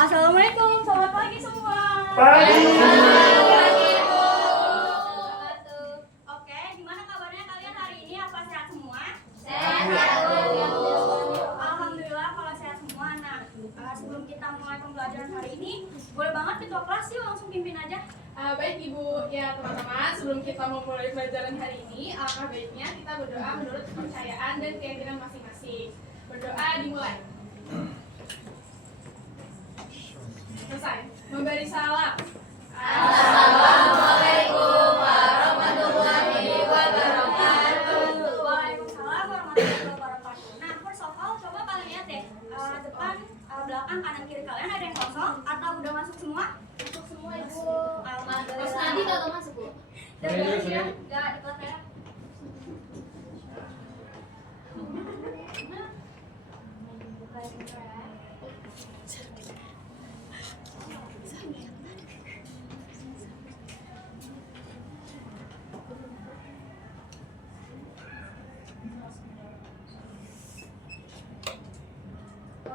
Assalamualaikum, selamat pagi semua. Pagi. Oke, gimana kabarnya kalian hari ini? Apa sehat semua? Sehat. Alhamdulillah kalau sehat semua. Nah, sebelum kita mulai pembelajaran hari ini, boleh banget ketua kelas yuk langsung pimpin aja. Baik Ibu, ya teman-teman, sebelum kita memulai pelajaran hari ini, alangkah baiknya kita berdoa menurut kepercayaan dan keyakinan masing-masing. Berdoa dimulai. Selesai. Memberi salam. Assalamualaikum warahmatullahi wabarakatuh. Waalaikumsalam warahmatullahi wabarakatuh. Nah, first of all, coba kalian lihat deh, depan, belakang, kanan, kiri kalian ada yang kosong atau udah masuk semua? Masuk semua Ibu. Alhamdulillah. Mas Nadi kalau masuk Bu. Dan beres ya, nggak di kelas saya.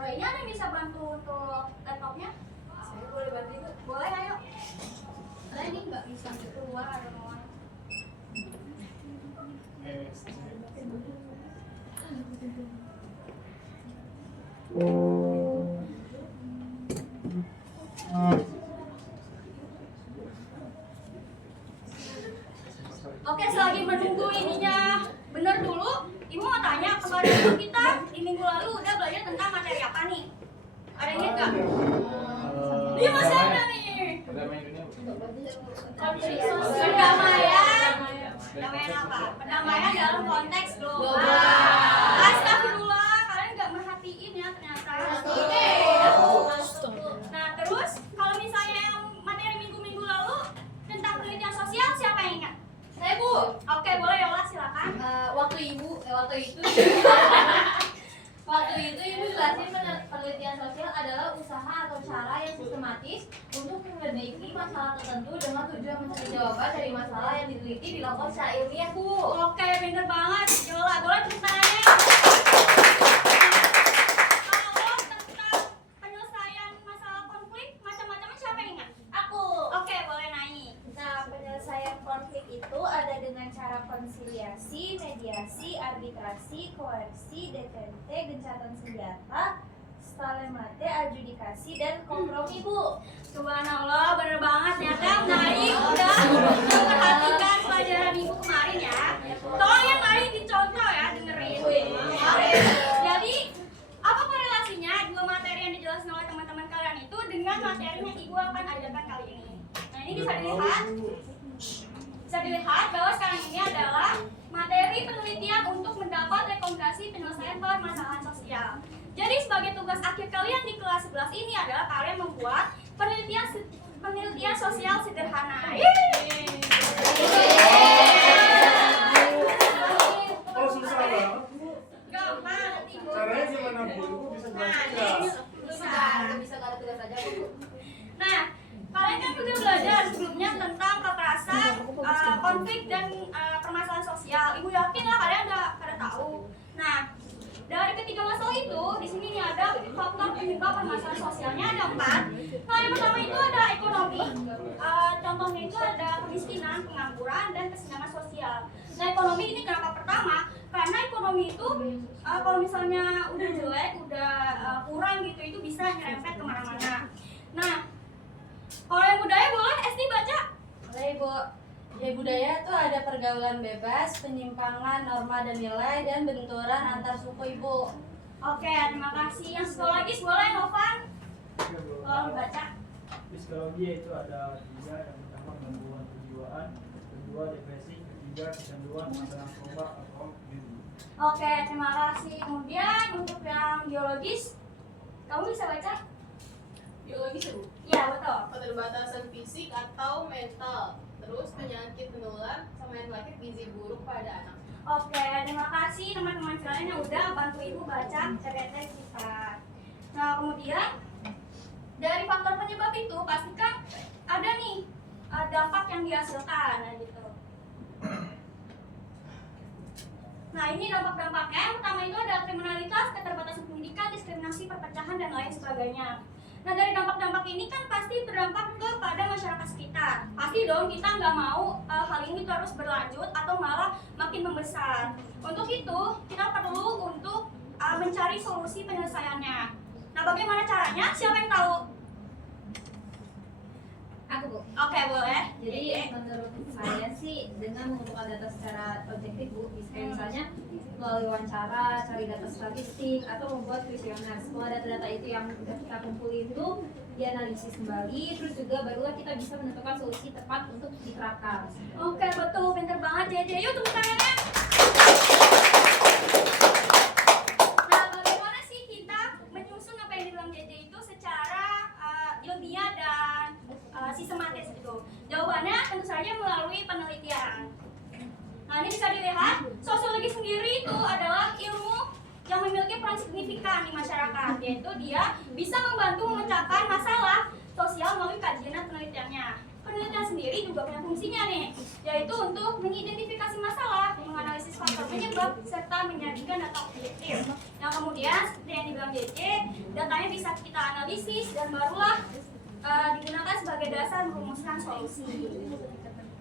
Ini ada yang bisa bantu untuk laptopnya? Saya boleh bantu itu? Boleh, ayo. Karena ini nggak bisa keluar, ada mau. Oke, selagi menunggu ininya bener dulu, Ibu mau tanya kepada guru kita di minggu lalu udah belajar tentang materi apa nih? Ada yang ingat nggak? Dia masih ada nih. Perdamaian. Perdamaian apa? Perdamaian dalam konteks global. Astagfirullah, kalian nggak merhatiin ya ternyata. Nah, terus kalau misalnya yang materi minggu-minggu lalu tentang penelitian sosial, siapa yang ingat? Saya Bu. Oke, boleh Yola, silakan. Waktu itu Ibu jelasin penelitian sosial adalah usaha atau cara yang sistematis untuk menyelidiki masalah tertentu dengan tujuan mencari jawaban dari masalah yang diteliti dilakukan secara ilmiah Bu. Oke, pinter banget. Yola, boleh tepuk tangannya. Kalau tentang penyelesaian masalah konflik, macam-macamnya siapa yang ingat? Aku. Oke, boleh naik. Nah, penyelesaian konflik itu ada dengan cara konsiliasi, mediasi, arbitrasi, koersi, detente, gencatan senjata, stalemate, adjudikasi, dan kompromi, Bu. Subhanallah, bener banget ya kan? Naik udah memperhatikan pelajaran minggu kemarin ya. Tolong yang lain dicontoh ya, dengerin. Jadi, apa korelasinya dua materi yang dijelaskan oleh teman-teman kalian itu dengan materi yang Ibu akan ajarkan kali ini? Nah, ini bisa dilihat bahwa sekarang ini adalah materi penelitian untuk mendapat rekomendasi penyelesaian permasalahan sosial. Jadi sebagai tugas akhir kalian di kelas 11 ini adalah kalian membuat penelitian sosial sederhana. Oh, susah banget. Gampang nanti Bu. Caranya gimana Bu? Ibu bisa Nah, jelaskan ini nggak? Bisa kalau tugas aja Bu. Nah, kalian kan udah belajar sebelumnya tentang kekerasan, konflik dan permasalahan sosial. Ibu yakin lah kalian udah pada tahu. Nah, dari ketiga masalah itu, di sini nih ada faktor penyebab permasalahan sosialnya ada 4. Nah, yang pertama itu ada ekonomi. Contohnya itu ada kemiskinan, pengangguran, dan kesenjangan sosial. Nah, ekonomi ini kenapa pertama? Karena ekonomi itu kalau misalnya udah jelek, udah kurang gitu, itu bisa nyerempet kemana-mana. Nah, kalau yang budaya boleh Esti baca? Boleh, Bu. Ya, budaya itu ada pergaulan bebas, penyimpangan norma dan nilai, dan benturan antar suku, Ibu. Oke, terima kasih. Yang psikologis boleh Novan? Tolong baca. Psikologi itu ada 3, yang pertama gangguan kejiwaan, kedua depresi, ketiga kecanduan masa narkoba atau judi. Oke, terima kasih. Kemudian untuk yang biologis, kamu bisa baca? Biologis ya Bu. Iya, betul. Keterbatasan fisik atau mental. Terus penyakit menular sama yang terakhir gizi buruk pada anak. Oke, terima kasih teman-teman sekalian yang udah bantu Ibu baca CPT kita. Nah, kemudian dari faktor penyebab itu pastikan ada nih dampak yang dihasilkan, nah gitu. Nah, ini dampak-dampaknya. Yang pertama itu ada kriminalitas, keterbatasan pendidikan, diskriminasi, perpecahan, dan lain sebagainya. Nah, dari dampak-dampak ini kan pasti berdampak kepada masyarakat sekitar. Pasti dong kita nggak mau hal ini terus berlanjut atau malah makin membesar. Untuk itu, kita perlu untuk mencari solusi penyelesaiannya. Nah, bagaimana caranya? Siapa yang tahu? Aku, Bu. Oke, boleh. Jadi menurut saya sih dengan mengumpulkan data secara objektif, Bu, kayak misalnya melalui wawancara, cari data statistik, atau membuat kuesioner. Semua data-data itu yang sudah kita kumpulin itu dianalisis kembali, terus juga barulah kita bisa menentukan solusi tepat untuk diterapkan. Oke, betul. Pinter banget, JJ. Yuk, tepuk tangannya. Nah, bagaimana sih kita menyusun apa yang dibilang JJ itu secara ilmiah dan sistematis gitu? Jawabannya tentu saja melalui penelitian. Nah, ini bisa dilihat, sosiologi sendiri itu adalah ilmu yang memiliki peran signifikan di masyarakat, yaitu dia bisa membantu memecahkan masalah sosial melalui kajian dan penelitiannya. Penelitian sendiri juga punya fungsinya nih, yaitu untuk mengidentifikasi masalah, menganalisis faktor penyebab, serta menyajikan data objektif. Yang kemudian, seperti yang dibilang JJ, datanya bisa kita analisis dan barulah digunakan sebagai dasar merumuskan solusi.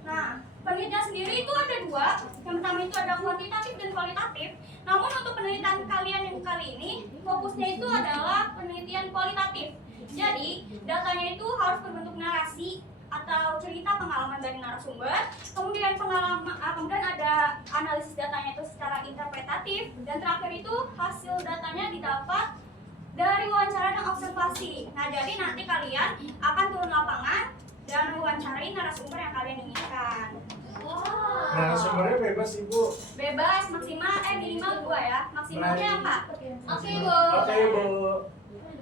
Nah, penelitian sendiri itu ada dua. Yang pertama itu ada kuantitatif dan kualitatif. Namun untuk penelitian kalian yang kali ini, fokusnya itu adalah penelitian kualitatif. Jadi, datanya itu harus berbentuk narasi atau cerita pengalaman dari narasumber. Kemudian kemudian ada analisis datanya itu secara interpretatif, dan terakhir itu hasil datanya didapat dari wawancara dan observasi. Nah, jadi nanti kalian akan turun lapangan dan mewawancarai narasumber yang kalian inginkan. Nah, sumbernya bebas Ibu. Bebas, maksimal minimal 2 ya. Maksimalnya apa? Oke, Bu. Oke, Bu.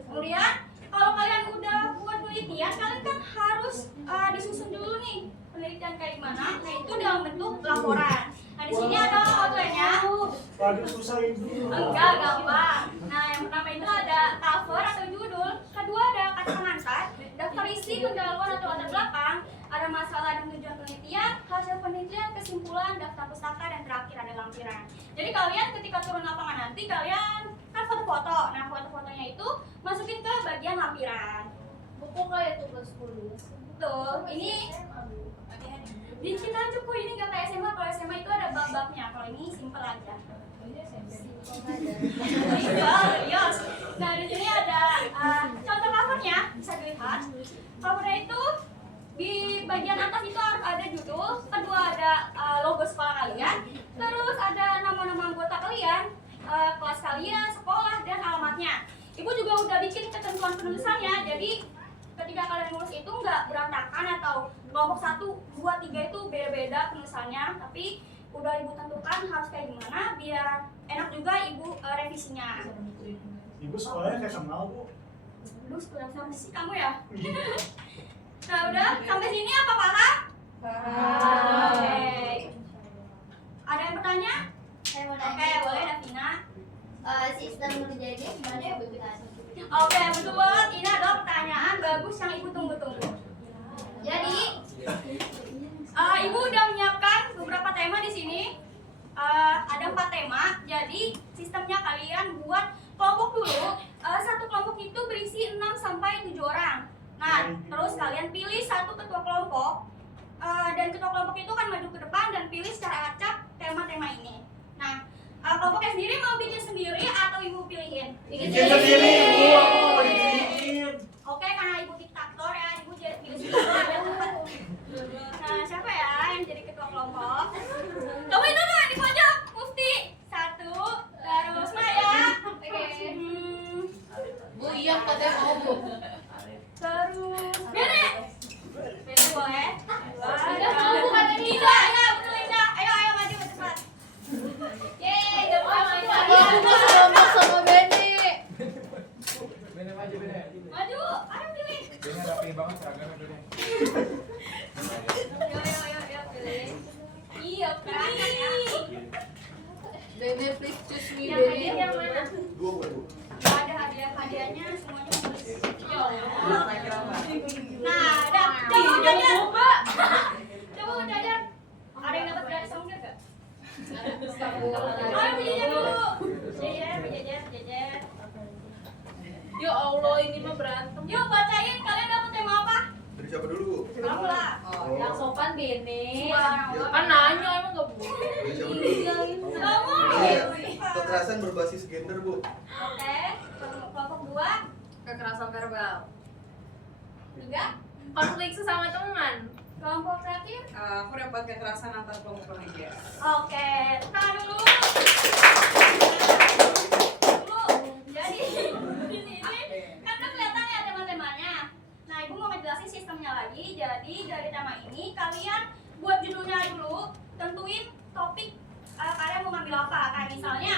Kemudian kalau kalian udah buat penelitian, kalian kan harus disusun dulu nih penelitian kayak gimana. Nah, itu dalam bentuk laporan. Nah, di sini ada outline-nya. Waduh, susah Ibu. Enggak, gampang. Nah, yang pertama itu ada cover atau judul. Kedua ada kata pengantar, daftar isi, pendahuluan atau latar belakang, ada masalah dan tujuan penelitian, hasil penelitian, kesimpulan, daftar pustaka, dan terakhir ada lampiran. Jadi kalian ketika turun lapangan nanti kalian kan foto-foto. Nah, foto-fotonya itu masukin ke bagian lampiran. Buku kayak tugas kuliah. Betul. Ini di kita cukup ini nggak kayak SMA. Kalau SMA itu ada bab-babnya. Kalau ini simple aja. Yes. Nah, di sini ada contoh covernya, bisa dilihat. Covernya itu di bagian atas itu harus ada judul, kedua ada logo sekolah kalian, terus ada nama-nama anggota kalian, kelas kalian, sekolah, dan alamatnya. Ibu juga udah bikin ketentuan penulisannya, jadi ketika kalian nulis itu nggak berantakan atau kelompok 1, 2, 3 itu beda-beda penulisannya, tapi udah ibu tentukan harus kayak gimana biar enak juga ibu revisinya. Ibu sekolahnya kayak kenal, Bu. Lu sekolah sampai sih kamu ya? Nah, udah sampai sini apa paham? Oke. Ada yang bertanya? Saya mau Oke, nanya. boleh Davina. Sistem kerjanya gimana ya, Bu? Oke, betul banget. Ini adalah pertanyaan bagus yang ibu tunggu-tunggu. Jadi, ibu udah menyiapkan beberapa tema di sini. Ada 4 tema. Jadi, sistemnya kalian buat kelompok dulu. Satu kelompok itu berisi 6 sampai 7 orang. Nah, terus kalian pilih satu ketua kelompok. Dan ketua kelompok itu kan maju ke depan dan pilih secara acak tema-tema ini. Nah, kelompoknya sendiri mau bikin sendiri atau ibu pilihin? Bikin sendiri, Ibu. Aku mau bikin. Oke, karena ibu diktator ya, ibu jadi pilih sendiri. Nah, siapa ya yang jadi ketua kelompok? Kamu itu tuh yang di pojok, Mufti. 1, terus Maya. Bu, iya katanya mau, Bu. Terus Bene. Bene boleh? Udah mau, Bu, katanya. Linda, ya betul Linda. Ayo maju cepat. Yeay, gak apa-apa. Kelompok sama Benny. Bene maju, Bene. Maju, ayo pilih. Bene rapi banget seragamnya, Bene. Yo, pilih. Iya, pilih. Benny, please choose me, Yang hadiah yang mana? 2, Bu. Gak ada hadiahnya semuanya tulis. Nah, coba jajan. Ada yang dapat gratis ongkir gak? Ayo berjajan dulu. Berjajan. Ya Allah, ini mah berantem. Yuk, Kamu lah. Oh, yang sopan Bene. Kan nanya emang nggak boleh. Kamu. Kekerasan berbasis gender, Bu. Oke. Kelompok 2. Kekerasan verbal. 3. Konflik sesama teman. Kelompok terakhir. Aku dapat kekerasan antar kelompok remaja. Oke, tahan dulu. Jadi di sini kan kelihatan ya tema-temanya. Nah, Ibu mau ngejelasin sistemnya lagi. Jadi dari tema ini kalian buat judulnya dulu, tentuin topik kalian mau ngambil apa. Kayak misalnya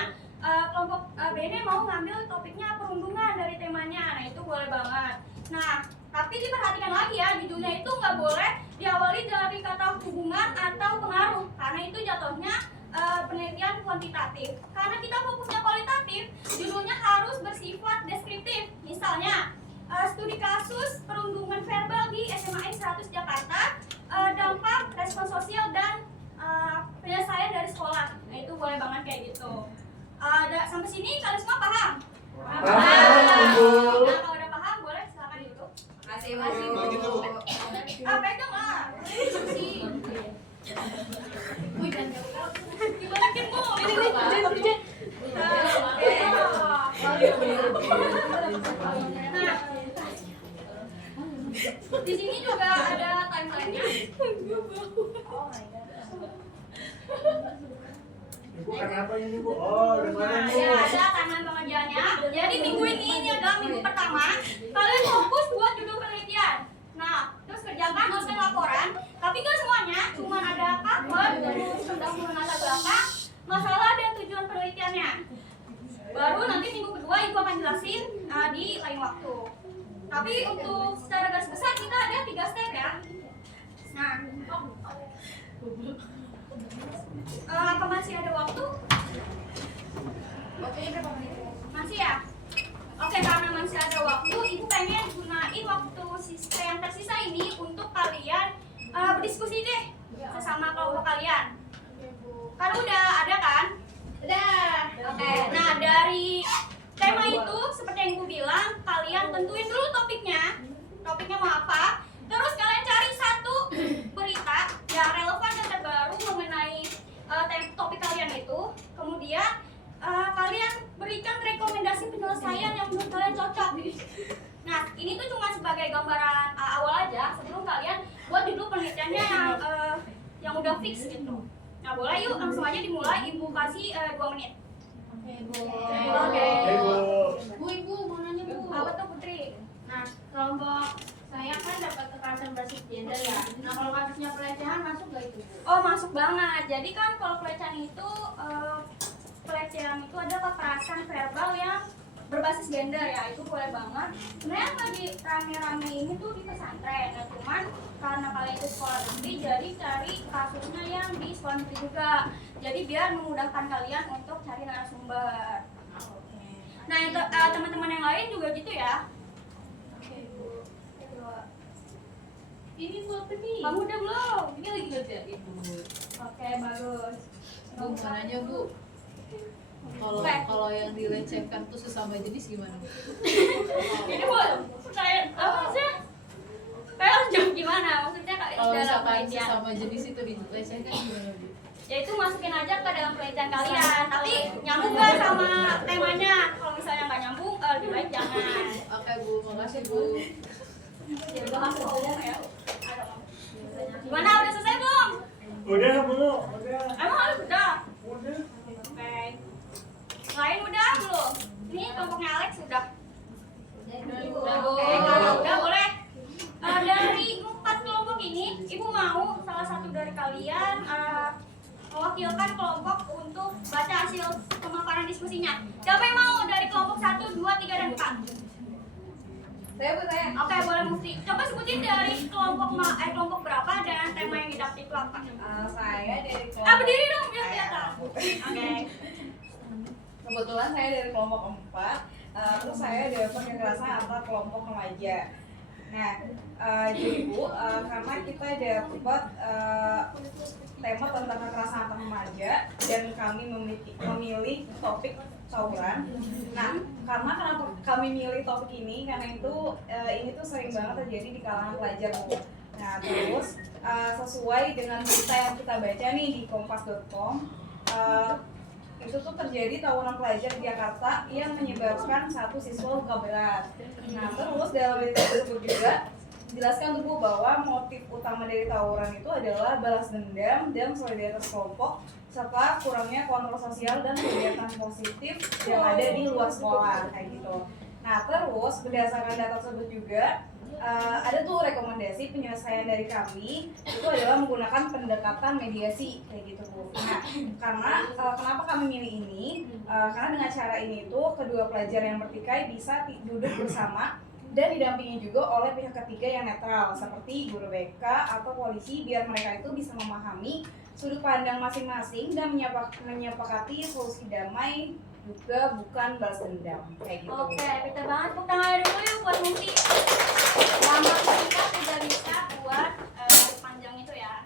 kelompok BN mau ngambil topiknya perundungan dari temanya. Nah, itu boleh banget. Nah, tapi diperhatikan lagi ya, judulnya itu nggak boleh diawali dari kata hubungan atau pengaruh, karena itu jatuhnya penelitian kuantitatif. Karena kita fokusnya kualitatif, judulnya harus bersifat deskriptif. Misalnya, studi kasus perundungan verbal di SMA 100 Jakarta, dampak respon sosial dan penyelesaian dari sekolah. Nah, itu boleh banget kayak gitu. Sampai sini kalian semua paham? Paham, Bu. Nah, kalau udah paham, boleh silakan duduk. Masih Kalau gitu, Bu. Pegang lah. Diskusi. Dibalikin, Bu. Ini. Nah, di sini juga ada timeline-nya. Ibu kenapa ini, Bu? Oh, Nah, gimana, Bu? ya ada timeline pengerjaannya. Jadi minggu ini adalah minggu pertama. Kalian fokus buat judul penelitian. Nah, terus kerjakan nulis laporan. Tapi nggak semuanya, cuma ada cover, terus pendahuluan latar belakang, masalah dan tujuan penelitiannya. Baru nanti minggu kedua Ibu akan jelasin di lain waktu. Tapi untuk secara garis besar kita ada 3 step ya. Nah, apa masih ada waktu? Oke, berapa menit? Masih ya? Oke, karena masih ada waktu, Ibu pengen gunain waktu yang tersisa ini untuk kalian berdiskusi deh sesama kelompok kalian. Karena udah ada kan? Udah. Oke, nah dari tema itu seperti yang Ibu bilang, kalian tentuin dulu topiknya. Topiknya mau apa? Terus kalian cari satu berita yang relevan dan terbaru mengenai topik kalian itu. Kemudian kalian berikan rekomendasi penyelesaian yang menurut kalian cocok. Nah, ini tuh cuma sebagai gambaran awal aja sebelum kalian buat judul penelitiannya yang udah fix gitu. Nah, boleh yuk langsung aja dimulai. Ibu kasih 2 menit. Oke. Ibu mau nanya Bu. Apa tuh Putri? Nah, kelompok saya kan dapat kekerasan berbasis gender ya. Nah, kalau kasusnya pelecehan masuk gak itu, Bu? Oh, masuk banget. Jadi kan kalau pelecehan itu ada kekerasan verbal yang berbasis gender ya, itu boleh banget. Sebenarnya lagi rame-rame ini tuh di pesantren, nah, cuman karena kalian itu sekolah negeri, jadi cari kasusnya yang di sekolah negeri juga. Jadi biar memudahkan kalian untuk cari narasumber. Nah, teman-teman yang lain juga gitu ya. Ini Bu apa nih? Kamu udah belum? Ini lagi ngerjain Bu. Oke, bagus. Bu, mau nanya Bu, kalau yang dilecehkan tuh sesama jenis gimana? Ini buat pertanyaan apa sih? Kayak harus jawab gimana? Maksudnya kayak Kalau dalam misalkan penelitian. sesama jenis itu dilecehkan gimana Bu? Ya itu masukin aja ke dalam penelitian kalian, tapi nyambung nggak sama temanya? Kalau misalnya nggak nyambung, lebih baik jangan. Oke Bu, makasih Bu. Ya udah langsung ngomong ya. Gimana, udah selesai belum? Udah, Bu. Udah. Emang harus udah? Udah. Oke. Lain udah belum? Ini kelompoknya Alex udah. Udah, Bu. Oke, kalau udah boleh. Dari 4 kelompok ini, Ibu mau salah satu dari kalian mewakilkan kelompok untuk baca hasil pemaparan diskusinya. Siapa yang mau dari kelompok 1, 2, 3, dan 4? Saya. Oke, boleh Mufti. Coba sebutin dari kelompok berapa dan tema yang didapati itu apa? Saya dari kelompok. Berdiri dong biar kelihatan. Oke. Kebetulan saya dari kelompok 4. Terus saya dapat kekerasan antar kelompok remaja. Nah, jadi Bu, karena kita dapat tema tentang kekerasan antar remaja dan kami memilih topik tawuran. Nah, karena kenapa kami milih topik ini? Karena ini tuh sering banget terjadi di kalangan pelajar Bu. Nah, terus sesuai dengan berita yang kita baca nih di kompas.com, itu tuh terjadi tawuran pelajar di Jakarta yang menyebabkan satu siswa luka berat. Nah, terus dalam berita tersebut juga dijelaskan tuh Bu bahwa motif utama dari tawuran itu adalah balas dendam dan solidaritas kelompok serta kurangnya kontrol sosial dan kegiatan positif yang ada di luar sekolah kayak gitu. Nah, terus berdasarkan data tersebut juga ada tuh rekomendasi penyelesaian dari kami itu adalah menggunakan pendekatan mediasi kayak gitu Bu. Nah, karena kenapa kami milih ini? Karena dengan cara ini tuh kedua pelajar yang bertikai bisa duduk bersama dan didampingi juga oleh pihak ketiga yang netral seperti guru BK atau polisi biar mereka itu bisa memahami sudut pandang masing-masing dan menyepakati solusi damai juga bukan balas dendam kayak gitu. Oke, pintar banget. Tepuk tangan dulu yuk buat Mufti. Lama singkat udah bisa buat panjang itu ya.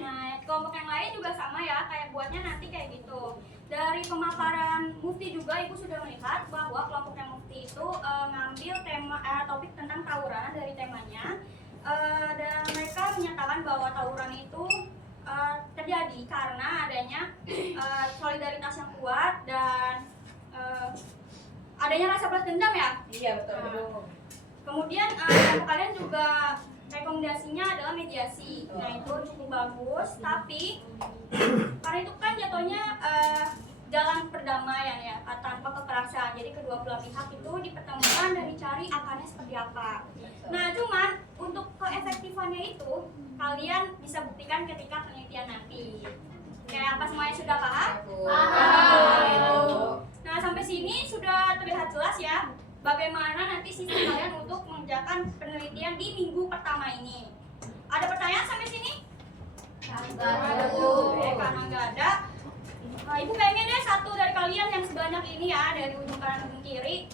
Nah, kelompok yang lain juga sama ya, kayak buatnya nanti kayak gitu. Dari pemaparan Mufti juga Ibu sudah melihat bahwa kelompoknya Mufti itu ngambil tema topik tentang tawuran dari temanya. Dan mereka menyatakan bahwa tawuran itu terjadi karena adanya solidaritas yang kuat dan adanya rasa balas dendam ya. Iya betul. Kemudian kalian juga rekomendasinya adalah mediasi. Nah itu cukup bagus, tapi karena itu kan jatuhnya jalan perdamaian ya, tanpa kekerasan. Jadi kedua belah pihak itu dipertemukan dan dicari akarnya seperti apa. Nah cuman untuk keefektifannya itu kalian bisa buktikan ketika penelitian nanti. Kayak apa semuanya sudah paham? Paham. Nah sampai sini sudah terlihat jelas ya bagaimana nanti sistem kalian untuk mengerjakan penelitian di minggu pertama ini. Ada pertanyaan sampai sini? Karena nggak ada. Ibu pengen deh satu dari kalian yang sebanyak ini ya, dari ujung kanan ujung kiri,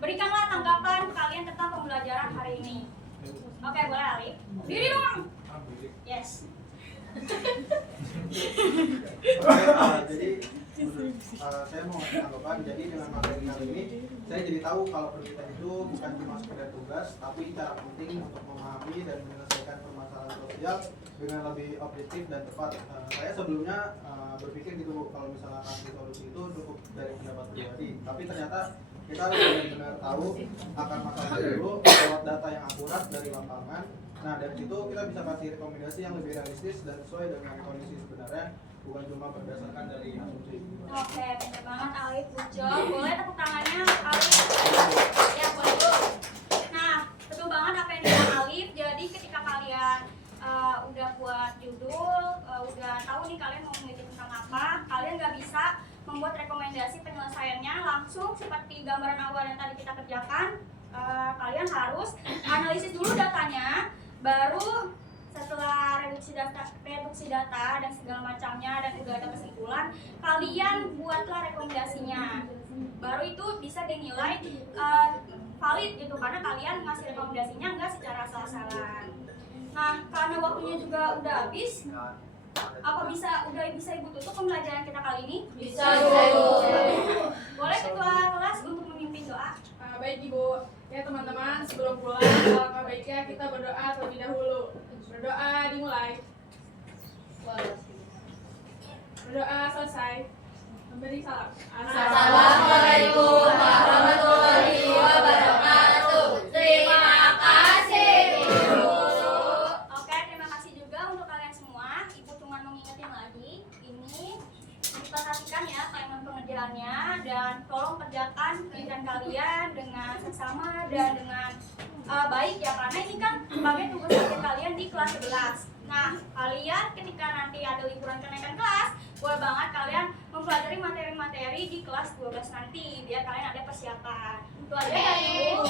berikanlah tanggapan kalian tentang pembelajaran hari ini. Oke, boleh Alif. Diri dong. Yes. Jadi saya mau ngasih tanggapan. Jadi dengan materi kali ini saya jadi tahu kalau penelitian itu bukan cuma sekedar tugas, tapi cara penting untuk memahami dan menyelesaikan permasalahan sosial dengan lebih objektif dan tepat. Saya sebelumnya berpikir gitu kalau misalnya kasih solusi itu cukup dari pendapat pribadi, tapi ternyata kita harus benar-benar tahu akar masalah dulu lewat data yang akurat dari lapangan. Nah dari situ kita bisa kasih rekomendasi yang lebih realistis dan sesuai dengan kondisi sebenarnya, bukan cuma berdasarkan dari asumsi. Oke, pintar banget Alif, good job. Boleh tepuk tangannya Alif. Ya, boleh dulu. Nah, betul banget apa yang dibilang Alif. Jadi ketika kalian udah buat judul, udah tahu nih kalian mau meneliti tentang apa, kalian nggak bisa membuat rekomendasi penyelesaiannya langsung seperti gambaran awal yang tadi kita kerjakan. Kalian harus analisis dulu datanya, baru setelah reduksi data dan segala macamnya dan udah ada kesimpulan, kalian buatlah rekomendasinya. Baru itu bisa dinilai valid gitu karena kalian ngasih rekomendasinya nggak secara asal-asalan. Nah, karena waktunya juga udah habis, apa udah bisa Ibu tutup pembelajaran kita kali ini? Bisa, Ibu. Boleh ketua kelas untuk memimpin doa? Baik Ibu, ya teman-teman sebelum pulang alangkah baiknya kita berdoa terlebih dahulu. Berdoa dimulai. Berdoa selesai. Memberi salam. Assalamualaikum warahmatullahi wabarakatuh. Terima kasih Ibu. Oke, terima kasih juga untuk kalian semua. Ibu cuma mengingetin lagi, ini diperhatikan ya timeline pengerjaannya dan tolong kerjakan penelitian kalian dengan seksama dan dengan baik ya, karena ini kan sebagai tugas akhir kalian di kelas 11. Nah, kalian ketika nanti ada liburan kenaikan kelas, boleh banget kalian mempelajari materi-materi di kelas 12 nanti biar kalian ada persiapan. Itu aja ya Ibu.